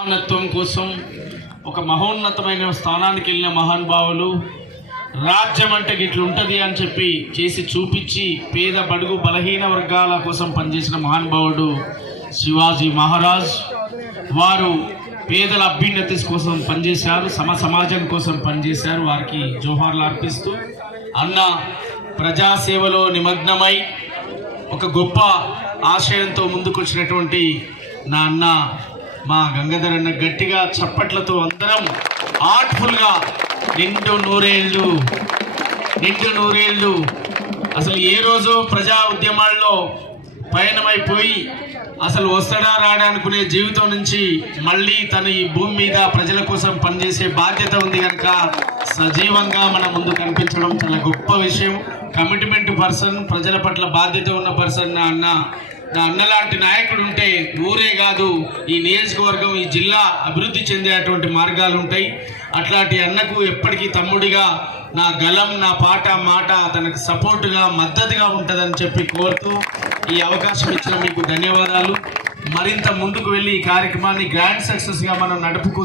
మహోన్నత్వం కోసం ఒక మహోన్నతమైన స్థానానికి వెళ్ళిన మహానుభావులు రాజ్యం అంటే ఇట్లా ఉంటుంది అని చెప్పి చేసి చూపించి పేద బడుగు బలహీన వర్గాల కోసం పనిచేసిన మహానుభావుడు శివాజీ మహారాజ్. వారు పేదల అభ్యున్నతి కోసం పనిచేశారు సమ సమాజం కోసం పనిచేశారు వారికి జోహార్లు అర్పిస్తూ. అన్న ప్రజాసేవలో నిమగ్నమై ఒక గొప్ప ఆశయంతో ముందుకొచ్చినటువంటి నా అన్న మా గంగాధర్ అన్న గట్టిగా చప్పట్లతో అందరం ఆర్ట్ఫుల్గా నిండు నూరేళ్ళు నిండు నూరేళ్ళు. అసలు ఏ రోజు ప్రజా ఉద్యమాల్లో పయనమైపోయి అసలు వస్తాడా రాడా అనుకునే జీవితం నుంచి మళ్ళీ తన ఈ భూమి మీద ప్రజల కోసం పనిచేసే బాధ్యత ఉంది కనుక సజీవంగా మన ముందు కనిపించడం చాలా గొప్ప విషయం. కమిట్మెంట్ పర్సన్ ప్రజల పట్ల బాధ్యత ఉన్న పర్సన్ నా అన్న నా అన్న లాంటి నాయకుడు ఉంటే ఊరే కాదు ఈ నియోజకవర్గం ఈ జిల్లా అభివృద్ధి చెందేటువంటి మార్గాలు ఉంటాయి. అట్లాంటి అన్నకు ఎప్పటికీ తమ్ముడిగా నా గలం నా పాట మాట తనకు సపోర్టుగా మద్దతుగా ఉంటుందని చెప్పి కోరుతూ ఈ అవకాశం ఇచ్చిన మీకు ధన్యవాదాలు. మరింత ముందుకు వెళ్ళి ఈ కార్యక్రమాన్ని గ్రాండ్ సక్సెస్గా మనం నడుపుకు